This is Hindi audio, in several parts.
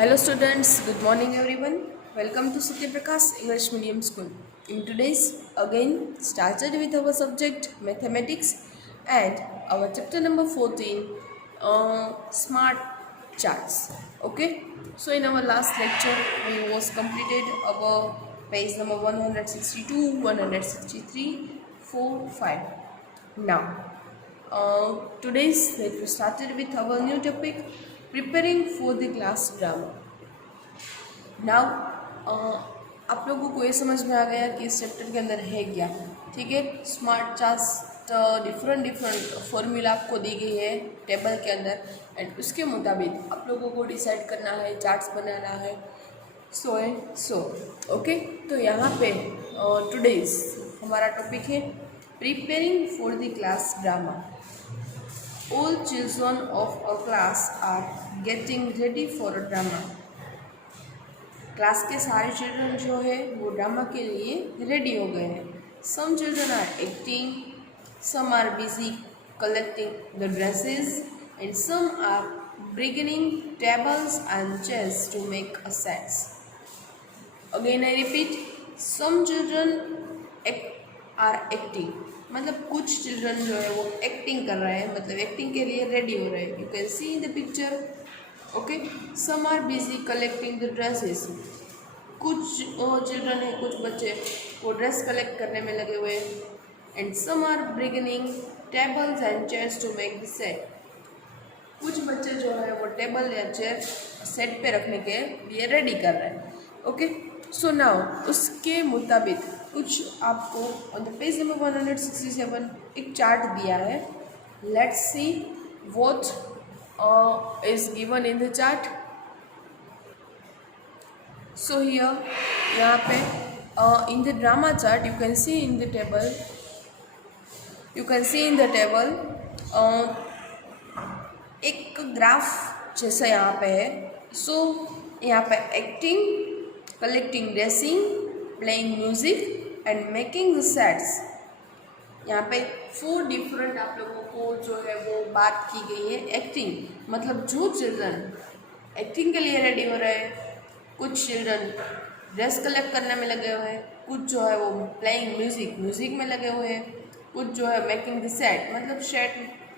Hello students, good morning everyone. Welcome to Satya Prakash English Medium School. In today's again started with our subject mathematics and our chapter number 14 smart charts. Okay, so in our last lecture we was completed our page number 162, 163, 4, 5. Now today's we started with our new topic preparing for the class drama. Now आप लोगों को ये समझ में आ गया कि इस चैप्टर के अंदर है क्या। ठीक है, स्मार्ट चार्ट डिफरेंट फॉर्मूला आपको दी गई है टेबल के अंदर एंड उसके मुताबिक आप लोगों को डिसाइड करना है, चार्ट्स बनाना है, सो है सो। ओके, तो यहाँ पे टुडेज हमारा टॉपिक है preparing for the class drama. All children of a class are getting ready for a drama. Class के सारे चिल्ड्रन जो है वो ड्रामा के लिए रेडी हो गए हैं। Some children are acting, some are busy collecting the dresses and some are bringing tables and chairs to make a sets. Again I repeat, some children are acting, मतलब कुछ चिल्ड्रन जो है वो एक्टिंग कर रहे हैं, मतलब एक्टिंग के लिए रेडी हो रहे हैं। You can see in the picture. Okay, some are busy collecting the dresses, कुछ चिल्ड्रन है, कुछ बच्चे वो ड्रेस कलेक्ट करने में लगे हुए हैं। And some are bringing tables and chairs to make the set, कुछ बच्चे जो है वो टेबल या चेयर सेट पे रखने के लिए रेडी कर रहे हैं। ओके, सो नाउ उसके मुताबिक कुछ आपको ऑन द पेज नंबर 167 एक चार्ट दिया है। Let's see what is given in the chart. So here यहाँ पे in the drama chart you can see in the table, एक ग्राफ जैसा यहाँ पे है। सो यहाँ पे acting, collecting dressing, playing music and making the sets. यहाँ पे 4 डिफरेंट आप लोगों को जो है वो बात की गई है। एक्टिंग मतलब जो चिल्ड्रन एक्टिंग के लिए रेडी हो रहे हैं, कुछ चिल्ड्रन ड्रेस कलेक्ट करने में लगे हुए हैं, कुछ जो है वो प्लेइंग म्यूजिक में लगे हुए हैं, कुछ जो है मेकिंग द सेट मतलब सेट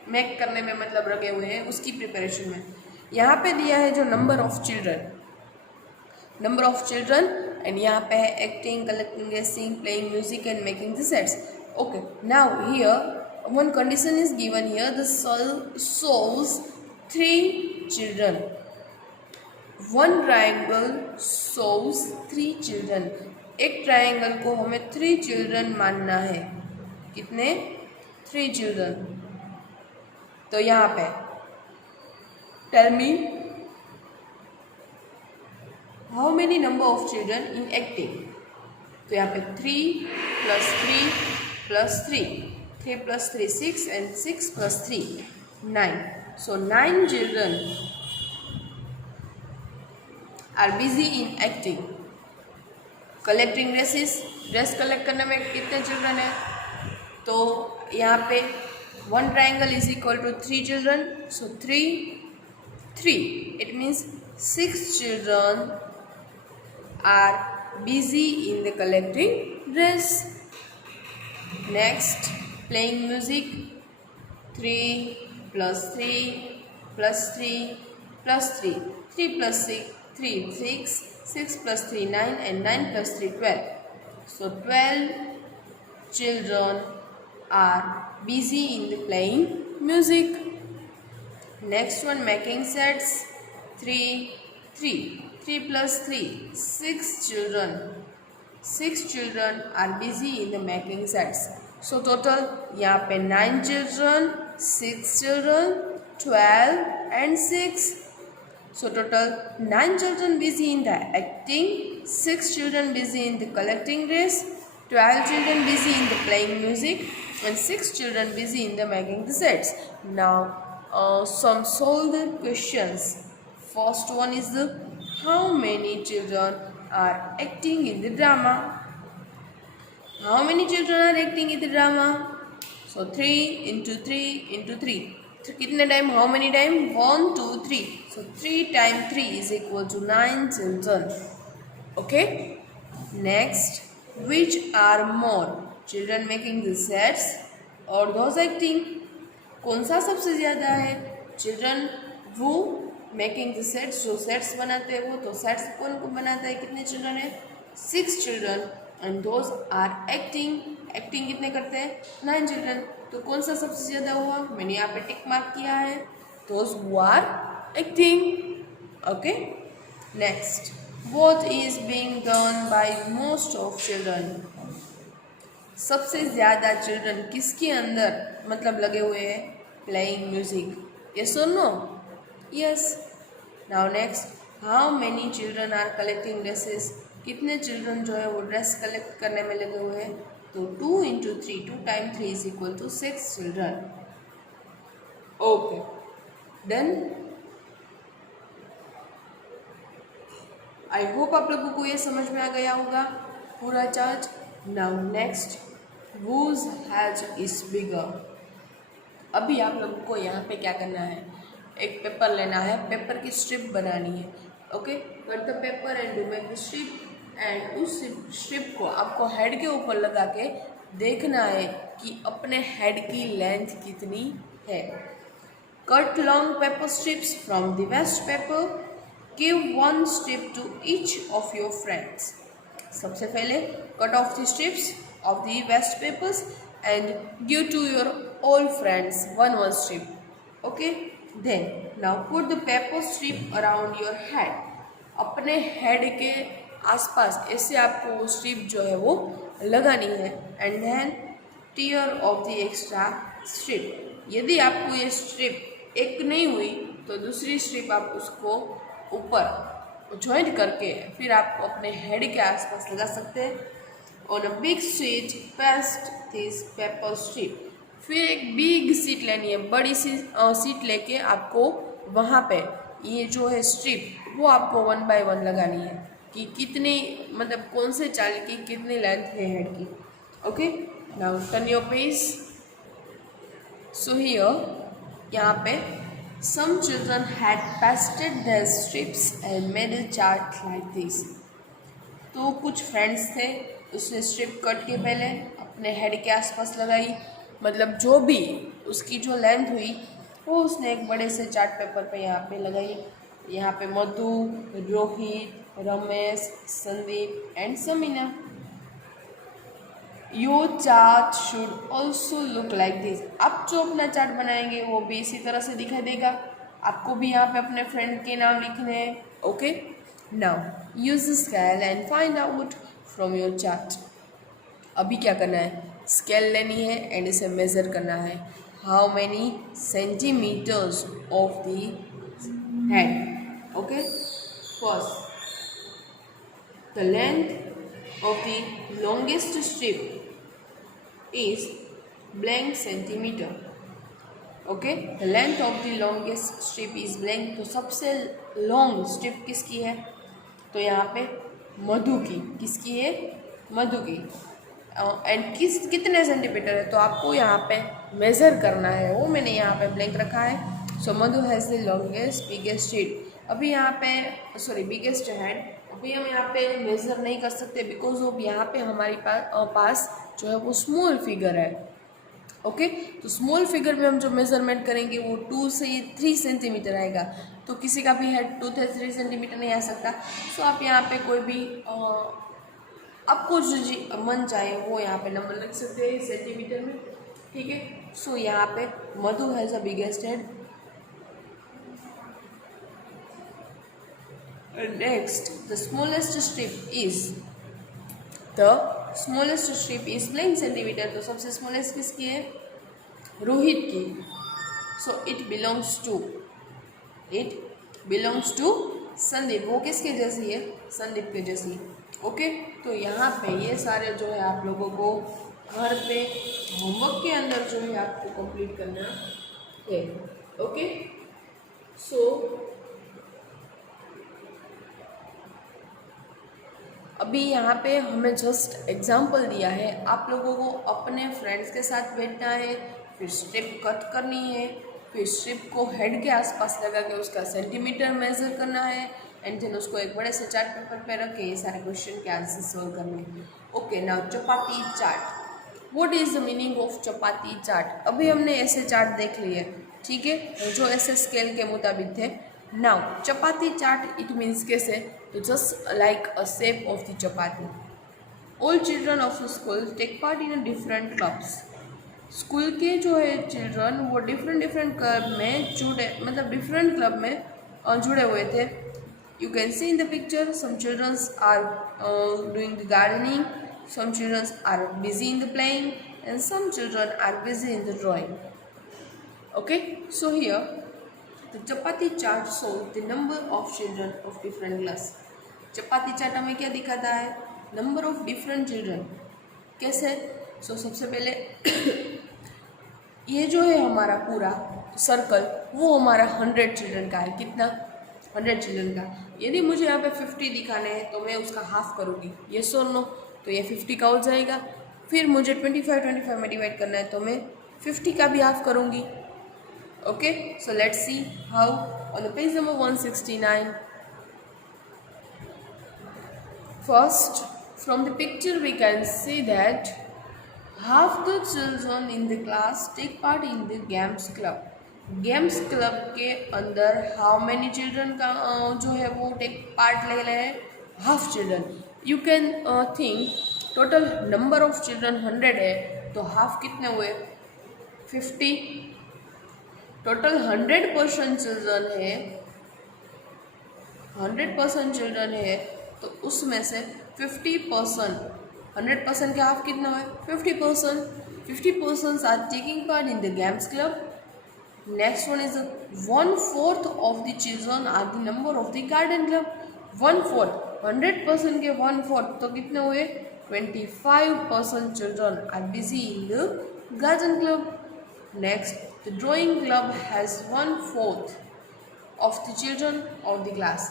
मेक करने में मतलब लगे हुए हैं उसकी प्रिपरेशन में। यहाँ पे दिया है जो नंबर ऑफ चिल्ड्रन एंड यहाँ पे है acting, collecting dressing, playing music and making the sets. Okay, now here one condition is given here. The shows 3 children. One triangle shows 3 children. एक ट्रायंगल को हमें 3 चिल्ड्रन मानना है। कितने? 3 चिल्ड्रन। तो यहाँ पे tell me how many number of children in acting. तो यहाँ पे 3 + 3 + 3, 3 + 3 6 and 6 + 3 9. So 9 children are busy in acting. Collecting dresses, dress collect करने में कितने चिल्ड्रन है? तो यहाँ पे 1 triangle is equal to 3 children. So 3, it means 6 children are busy in the collecting dress. Next, playing music, 3 + 3 + 3 + 3, 3 + 6 3 6, 6 + 3 9 and 9 + 3 12. So 12 children are busy in the playing music. Next one, making sets, 3 + 3 6 children are busy in the making sets. So total यहाँ पे 9 children, 6 children, 12 and 6. So total 9 children busy in the acting, 6 children busy in the collecting dress, 12 children busy in the playing music and 6 children busy in the making the sets. Now some solved questions. First one is the how many children are acting in the drama. How many children are acting in the drama? So 3 × 3 × 3. कितने time, how many time, 1 2 3, so 3 time 3 is equal to 9 children. Okay. Next, which are more, children making the sets or those acting? कौन सा सबसे ज़्यादा है? चिल्ड्रन वो मेकिंग द सेट्स, जो सेट्स बनाते हैं वो, तो सेट्स कौन कौन बनाता है, कितने चिल्ड्रन है, 6 children. And those are acting, acting कितने करते हैं, 9 चिल्ड्रन. तो कौन सा सबसे ज़्यादा हुआ, मैंने यहाँ पे टिक मार्क किया है, those who are acting. Okay. Next, what is being done by most of children? सबसे ज़्यादा चिल्ड्रन किसके अंदर मतलब लगे हुए हैं, प्लेइंग म्यूजिक. यस और no? Yes. Now next, how many children are collecting dresses, कितने चिल्ड्रन जो है वो ड्रेस कलेक्ट करने में लगे हुए हैं, तो 2 into 3, 2 time 3 is equal to 6 children. Okay, done. I hope आप लोगों को ये समझ में आ गया होगा पूरा charge. Now next, whose has is bigger. अभी आप लोगों को यहाँ पे क्या करना है, एक पेपर लेना है, पेपर की स्ट्रिप बनानी है. Okay, cut the paper and do make the strip. And उस स्ट्रिप को आपको हेड के ऊपर लगा के देखना है कि अपने हेड की लेंथ कितनी है. Cut long paper strips from the waste paper. Give one strip to each of your friends. सबसे पहले cut off the strips of the waste papers and give to your all friends one strip. Okay. Then now put the paper strip around your head. अपने head के आसपास ऐसे आपको वो strip जो है वो लगानी है. And then tear off the extra strip. यदि आपको ये strip एक नहीं हुई तो दूसरी strip आप उसको ऊपर ज्वाइंट करके फिर आपको अपने हेड के आसपास लगा सकते हैं. On a big sheet paste this paper strip. फिर एक बिग शीट लेनी है, बड़ी सी शीट लेके आपको वहाँ पे ये जो है स्ट्रिप वो आपको 1 बाय 1 लगानी है कि कितनी मतलब कौन से चाल की कितनी लेंथ है हेड की. Okay. Now turn your page. So here यहाँ पे some children had pasted their strips and made a chart like this. तो कुछ फ्रेंड्स थे, उसने स्ट्रिप कट के पहले अपने हेड के आसपास लगाई, मतलब जो भी उसकी जो लेंथ हुई वो उसने एक बड़े से चार्ट पेपर पे यहाँ पे लगाई. यहाँ पे Madhu, Rohit, Ramesh, Sandeep and Sameena. Your chart should also look like this. आप जो अपना चार्ट बनाएंगे वो भी इसी तरह से दिखाई देगा. आपको भी यहाँ पे अपने फ्रेंड के नाम लिखने हैं. Okay. Now use scale and find out from your chart. अभी क्या करना है, स्केल लेनी है एंड इसे मेज़र करना है. How many centimeters of the head. Okay. First, the length of the longest strip is blank centimeter. Okay, the length of the longest strip is blank. तो सबसे लॉन्ग स्ट्रिप किसकी है, तो यहाँ पे मधु की. किसकी है, मधु की. एंड कितने सेंटीमीटर है, तो आपको यहाँ पे मेज़र करना है, वो मैंने यहाँ पे ब्लैंक रखा है. So Madhu has the longest biggest head. अभी यहाँ पे सॉरी बिगेस्ट हेड. अभी हम यहाँ पे मेज़र नहीं कर सकते बिकॉज ऑफ यहाँ पे हमारे पास जो है वो स्मॉल फिगर है. ओके. तो स्मॉल फिगर में हम जो मेज़रमेंट करेंगे वो 2 से 3 सेंटीमीटर आएगा. तो किसी का भी हेड 2 से 3 सेंटीमीटर नहीं आ सकता. सो आप यहाँ पे कोई भी आपको जो मन चाहे वो यहाँ पे नंबर लिख सकते हैं सेंटीमीटर में. ठीक है. सो यहाँ पे Madhu has a biggest head. Next, the smallest strip is blank centimeter. तो सबसे smallest किसकी है, रोहित की. So it belongs to Sandeep. वो किसके जैसी है, संदीप के जैसी. ओके. तो यहाँ पे ये सारे जो है आप लोगों को घर पे होमवर्क के अंदर जो है आपको कंप्लीट करना है. ओके. सो अभी यहाँ पे हमें जस्ट एग्जाम्पल दिया है. आप लोगों को अपने फ्रेंड्स के साथ बैठना है, फिर स्ट्रिप कट करनी है, फिर स्ट्रिप को हेड के आसपास लगा के उसका सेंटीमीटर मेजर करना है एंड देन उसको एक बड़े से चार्ट पेपर पे रख के ये सारे क्वेश्चन के आंसर सॉल्व करने हैं। Okay, now chapati chart. What is the meaning of chapati chart? अभी हमने ऐसे चार्ट देख लिए, ठीक है, जो ऐसे स्केल के मुताबिक थे। Now chapati chart it means कैसे, तो just like a shape of the chapati. All children of the school take part in different clubs. School के जो है चिल्ड्रन वो डिफरेंट क्लब में जुड़े, मतलब डिफरेंट क्लब में जुड़े हुए थे। You can see in the picture some childrens are doing the gardening, some childrens are busy in the playing and some children are busy in the drawing. Okay, so here the chapati chart show the number of children of different class. Chapati chart हमें क्या दिखाता है? Number of different children. कैसे? सो सबसे पहले ये जो है हमारा पूरा सर्कल वो हमारा 100 चिल्ड्रन का है। कितना? 100 चिल्ड्रन का। यदि मुझे यहाँ पे 50 दिखाने हैं तो मैं उसका हाफ करूँगी, येस और नो, तो ये 50 का हो जाएगा। फिर मुझे 25 में डिवाइड करना है तो मैं 50 का भी हाफ करूँगी। Okay, so let's see how on the page number 169। First, from the picture we can see that half the children in the class take part in the games club. Games club के अंदर हाउ मैनी चिल्ड्रन का जो है वो टेक पार्ट ले रहे हैं? Half children. You can think total number of children 100 है तो हाफ कितने हुए? 50। टोटल 100% चिल्ड्रन है, 100% चिल्ड्रन है तो उसमें से 50%, 100% के हाफ कितना है? 50%। 50% are taking part in the games club. Next one is 1/4 of the children are the number of the garden club. 1/4, 100% के 1/4 तो कितने हुए? 25% children are busy in the garden club. Next, the drawing club has 1/4 of the children of the class.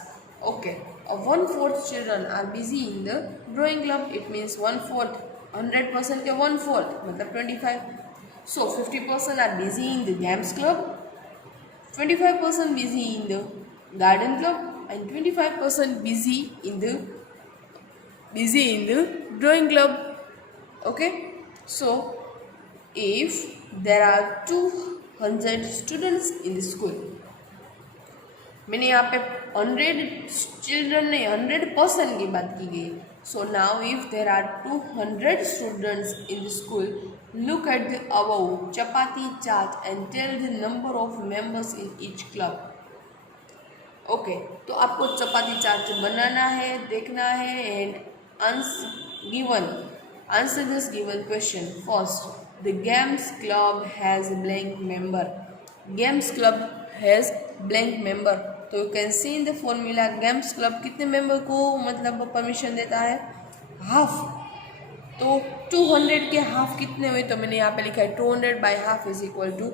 Okay, 1/4 children are busy in the drawing club. It means 1/4, 100% के 1/4 मतलब 25. So 50% are busy in the games club, 25% busy in the garden club, and 25% busy in the drawing club. Okay, so if there are 200 students in the school, मैंने यहाँ पे 100 चिल्ड्रन नहीं 100% की बात की गई। So now if there are 200 students in the school, look at the above chapati chart and tell the number of members in each club. Okay, तो आपको चपाती चार्ट बनाना है, देखना है and answer this given question. First, the games club has blank member. Games club has blank member. तो you can see in the formula games club कितने मेंबर को मतलब परमिशन देता है? हाफ। तो 200 के हाफ कितने हुए? तो मैंने यहाँ पे लिखा है 200 by half is equal to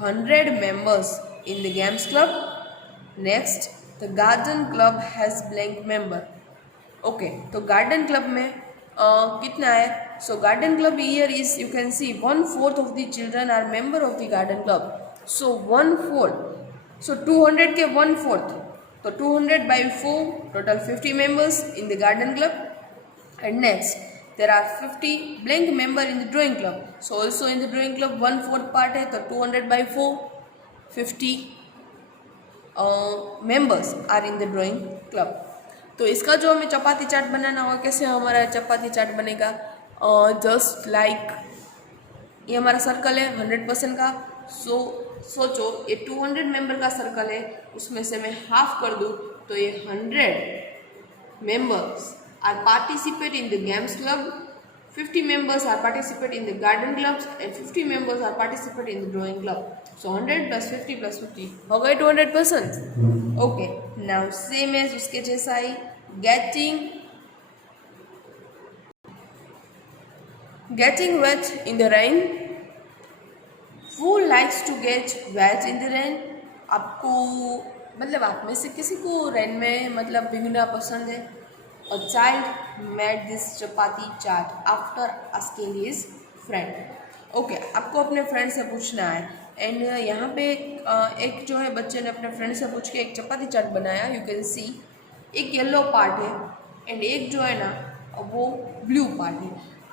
100 members in the games club. Next, the garden club has blank member. Okay, तो गार्डन क्लब में कितना है? So garden club here is, you can see 1/4 of the children are member of the garden club. So 1/4, so 200 के 1/4 तो 200 by 4 total 50 members in the garden club. And next, there are 50 blank member in the drawing club. So also in the drawing club 1/4 part है तो 200 by 4 50 members are in the drawing club. तो इसका जो हमें चपाती चार्ट बनाना होगा, कैसे हमारा चपाती चार्ट बनेगा? जस्ट लाइक ये हमारा सर्कल है 100% का। सोचो ये 200 मेंबर का सर्कल है, उसमें से मैं हाफ कर दूँ तो ये 100 members are participate in the games club, 50 members are participate in the garden clubs and 50 members are participate in the drawing club. So 100 plus 50 plus 50 हो गए 200%. Okay, now same as उसके जैसा ही getting wet in the rain. Who likes to get wet in the rain? आपको मतलब आप में से किसी को रेन में मतलब भीगना पसंद है? A child made this chapati chart after asking his friend. Okay, आपको अपने फ्रेंड से पूछना है एंड यहाँ पे एक जो है बच्चे ने अपने फ्रेंड से पूछ के एक चपाती चाट बनाया। यू कैन सी एक येलो पार्ट है एंड एक जो है ना वो ब्लू पार्ट है।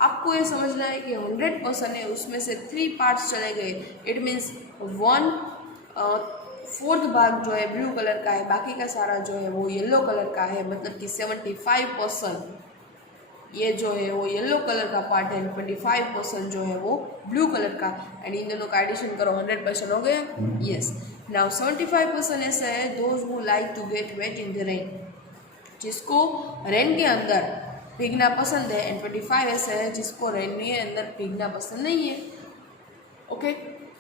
आपको ये समझना है कि 100% है, उसमें से 3 पार्ट्स चले गए। इट मीन्स 1/4 भाग जो है ब्लू कलर का है, बाकी का सारा जो है वो येलो कलर का है। मतलब कि 75% ये जो है वो येलो कलर का पार्ट है, 25% जो है वो ब्लू कलर का। एंड इन दोनों का एडिशन करो, 100% हो गया। यस, नाउ 75% ऐसा है those who like to get wet in the rain, जिसको रेन के अंदर भीगना पसंद है। एंड 25 ऐसा है जिसको रेन के अंदर भीगना पसंद नहीं है। Okay,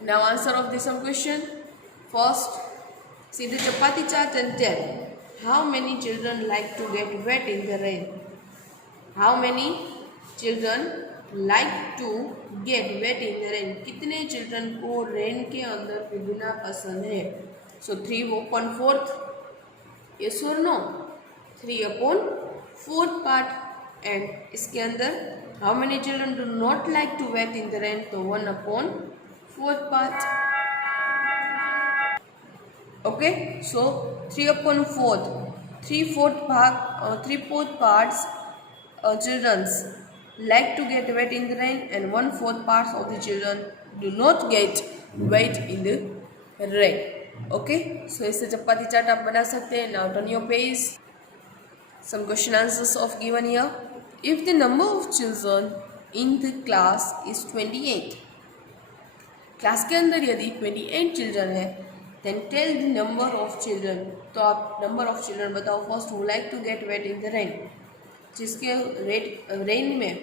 now answer of this sum question. First, see the chapati chart and tell how many children like to get wet in the rain. How many children like to get wet in the rain? कितने चिल्ड्रन को रेन के अंदर भीगना पसंद है? So 3/4, yes or no? 3/4 part. And इसके अंदर how many children do not like to wet in the rain? तो 1/4 part. ओके, सो 3/4, 3/4 भाग, 3/4 parts children like to get wet in the rain and 1/4 parts of the children do not get wet in the rain. Okay, so इससे चपाती चाट आप बना सकते हैं। Now turn your page, some question answers of given here. If the number of children in the class is 28, class के अंदर यदि 28 चिल्ड्रन है, then tell the number of children. तो आप नंबर ऑफ चिल्ड्रन बताओ first who like to get wet in the rain, जिसके रेन में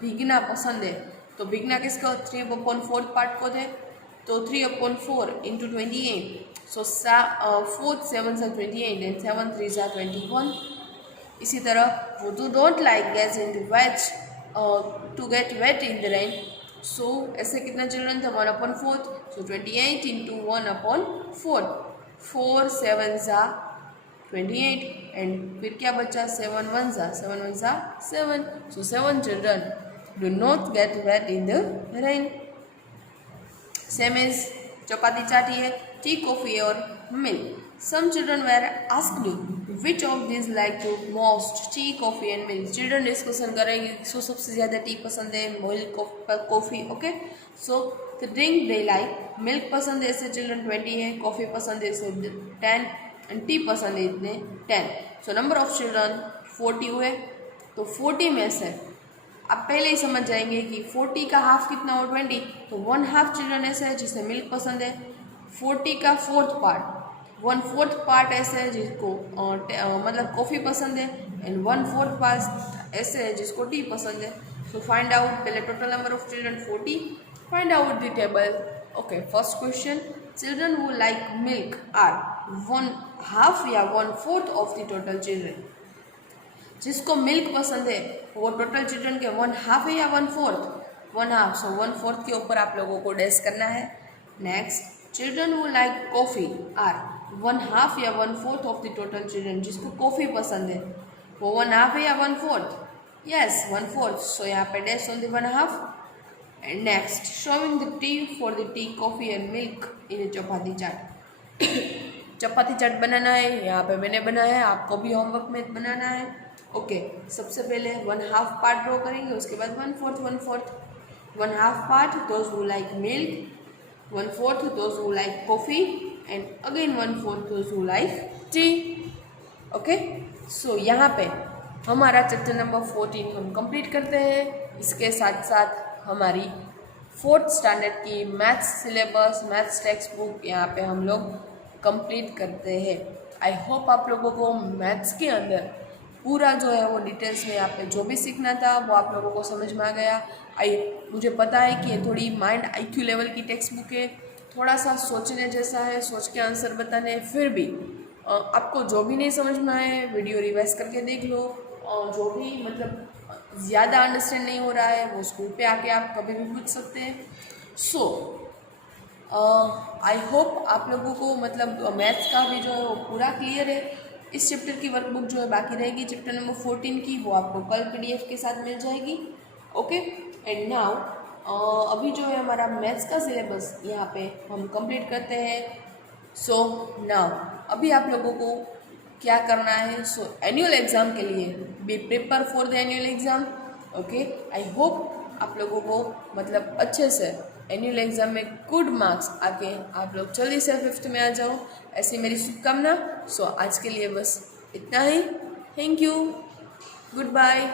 भीगना पसंद है। तो भीगना किसका 3/4 पार्ट को थे, तो 3/4 into 28, so 4 7 are 28 and 7 3 are 21. इसी तरह वो do not like gets into wet to get wet in the rain, so ऐसे कितना चिल्ड्रन थे 1/4, so 28 into 1/4, 4 7 are 28 एंड फिर क्या बचा 7 1 are 7, so 7 children do not get wet in the rain. Same as चपाती चाटी है, टी कॉफी और milk. Some children were asked which of these like to most, tea, coffee and milk. Children discussion करेंगे किसको सबसे ज़्यादा टी पसंद है, milk coffee. Okay, so the drink they like, milk पसंद है ऐसे चिल्ड्रन 20 है, कॉफ़ी पसंद है ऐसे 10 एंड टी पसंद है इतने 10. सो नंबर ऑफ चिल्ड्रन 40 हुए. तो 40 में से आप पहले ही समझ जाएंगे कि 40 का हाफ कितना हो 20, तो 1/2 चिल्ड्रन ऐसे है जिसे मिल्क पसंद है. 40 का 4th पार्ट 1/4 पार्ट ऐसे है जिसको मतलब कॉफ़ी पसंद है एंड 1/4 पार्ट ऐसे है जिसको टी पसंद है. सो फाइंड आउट, पहले total number of children 40, find out the table. Okay, first question, children who like milk are 1/2 या 1/4 ऑफ द टोटल चिल्ड्रन. जिसको मिल्क पसंद है वो टोटल चिल्ड्रन के 1/2 है या 1/4? 1/2. सो 1/4 के ऊपर आप लोगों को डैश करना है. Next, children who like coffee are 1/2 या 1/4 ऑफ द टोटल चिल्ड्रन. जिसको कॉफ़ी पसंद है वो 1/2 है या 1/4? यस, 1/4. सो यहाँ पे dash on the 1/2. And next, showing the tea for the tea, coffee and milk in chapati chart. Chapati chart बनाना है, यहाँ पे मैंने बनाया है, आपको भी होमवर्क में बनाना है. ओके, सबसे पहले 1/2 पार्ट ड्रॉ करेंगे, उसके बाद 1/4 1/4. 1/2 part those who like milk, 1/4 those who like coffee and again 1/4 those who like tea. Okay, so यहाँ पे हमारा चैप्टर नंबर 14 हम कंप्लीट करते हैं. इसके साथ साथ हमारी 4th स्टैंडर्ड की maths syllabus, maths text book यहाँ पे हम लोग कंप्लीट करते हैं. आई होप आप लोगों को मैथ्स के अंदर पूरा जो है वो डिटेल्स में यहाँ पे जो भी सीखना था वो आप लोगों को समझ में आ गया. मुझे पता है कि ये थोड़ी माइंड IQ लेवल की टेक्स्ट बुक है, थोड़ा सा सोचने जैसा है, सोच के आंसर बताने हैं. फिर भी आपको जो भी नहीं समझ में आए वीडियो रिवाइज करके देख लो. जो भी मतलब ज़्यादा अंडरस्टैंड नहीं हो रहा है वो स्कूल पे आके आप कभी भी पूछ सकते हैं. सो आई होप आप लोगों को मतलब मैथ्स का भी जो है वो पूरा क्लियर है. इस चैप्टर की वर्कबुक जो है बाकी रहेगी चैप्टर नंबर 14 की, वो आपको कल PDF के साथ मिल जाएगी. ओके, एंड नाउ अभी जो है हमारा मैथ्स का सिलेबस यहाँ पे हम कंप्लीट करते हैं। सो नाउ अभी आप लोगों को क्या करना है, सो एनुअल एग्ज़ाम के लिए be prepare for the annual exam. Okay, I hope आप लोगों को मतलब अच्छे से एनुअल एग्ज़ाम में गुड मार्क्स आके आप लोग जल्दी से 5th में आ जाओ, ऐसी मेरी शुभकामना। सो आज के लिए बस इतना ही। Thank you, good bye.